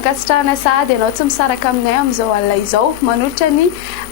ankasitrahana sady ianao tsy misaraka aminay amin'izao alina izao manolotra ny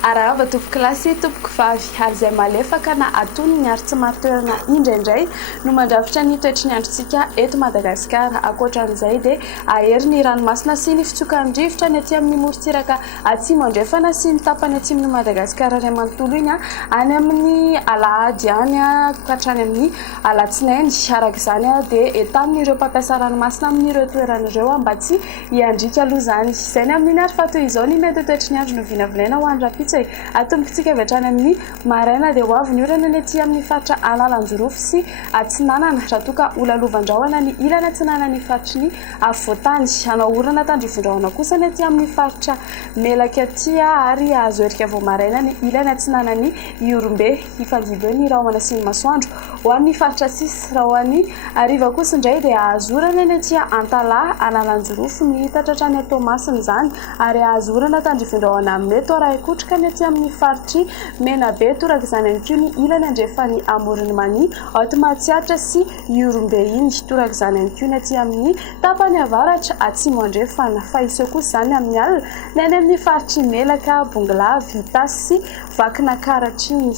arahava tompoko lasy tompoko vavy ary izay malefaka na atony ny ary tsy maro toerana indraindray no mandrafitra ny toetry ny androntsika eto Madagasikara. Ankoatran'izay dia ahery ny ranomasina sy ny fitsokan'ny rivotra ny aty amin'ny morontsiraka atsimo andrefana sy ny tapany atsimon'ny Madagasikara ray manontolo iny any amin'ny alahady any kahatrany amin'ny alatsinainy. Araka izany dia entamin'ireo mpampiasa ranomasina amin'ireo toeran'ireo mba tsy hiandrika aloha izany. Izay ny amin'ny ary fa toy izao ny mety toetry ny andro no vinavinaina ho any rapitsa atombokantsika avy hatrany amin'ny maraina dia ho avy ny orana ny aty amin'ny faritra Analanjorofo sy Atsinanana raha toa ka olalovan-drahona ny ilana Atsinanana ny faritry ny Avoatany. Anao orana tandrifon-drahona kosa ny aty amin'ny faritra Melaka aty ary azo erika vao maraina ny ilana Atsinanana ny Iorombe ifandimby ny rahona sy ny masoandro ho amin'ny faritra sisy. Raha ho any ariva kosa indray dia azo orana ny aty Antalaha Analanjorofo ny tatratra ny Tomasina izany ary azo orana tandrifon-drahona Meto raha ikotrika ny aty amin'ny faritry Menabe toraka izany ihany koa ny ilany andrefany Amoron'ny Mania Automatsiatra sy Iorombe iny toraka izany ihany koa ny aty amin'ny tapany avaratra atsimo andrefana. Fa iso kosa izany amin'ny alina ny any amin'ny faritry Melaka Bongilavy Itasy sy Vakinakaratry ny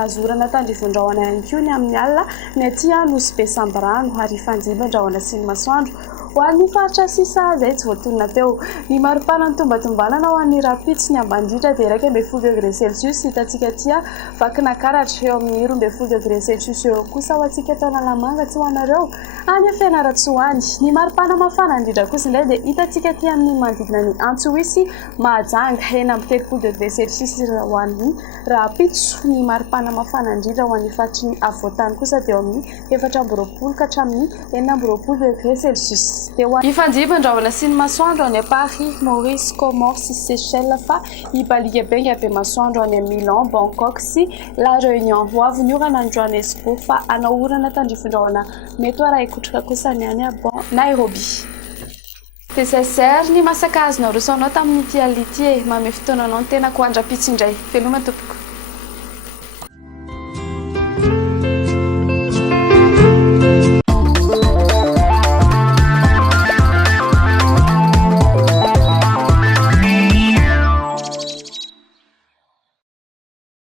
azo orana tandrifon-drahona ihany koa ny amin'ny alina ny aty Nosy Sambarano ary ifandimban-drahona sy ny masoandro ho an'ny faritra sisa izay tsy voatonona teo. Ny maripana ny tombatombanana ho an'ny rapitsy ny ambandritra dia 1.0°C hitantsika aty Vakinakaratra eo amin'ny 2.0°C eo kosa ho antsika tao Analamanga tsy ho anareo any Fianaratsoany. Ny maripana mafana indrindra kosa indray dia hitantsika aty amin'ny manodidina ny Antsohisy Mahajanga 3.0°C ho an'ny rapitso. Ny maripana mafana indrindra ho an'ny faritry ny Avoatany kosa dia eo amin'ny 4.20 ka hatramin'ny 4.0°C. Ifandimban-drahona sy ny masoandro any Paris, Maurice, Comores sy Seychelles fa Ibaligabenga be masoandro any Milan, Bangkok sy La Réunion. Ho avy ny orana ny Johannesburg fa anao orana tandrifon-drahona mety raha ikotrika kosa ny any Nairobi. Desesser ny masaka azonao rosanao tamin'ity ality mamay fotoananao ny tena ko andra-pitsy indray veloma tompoko.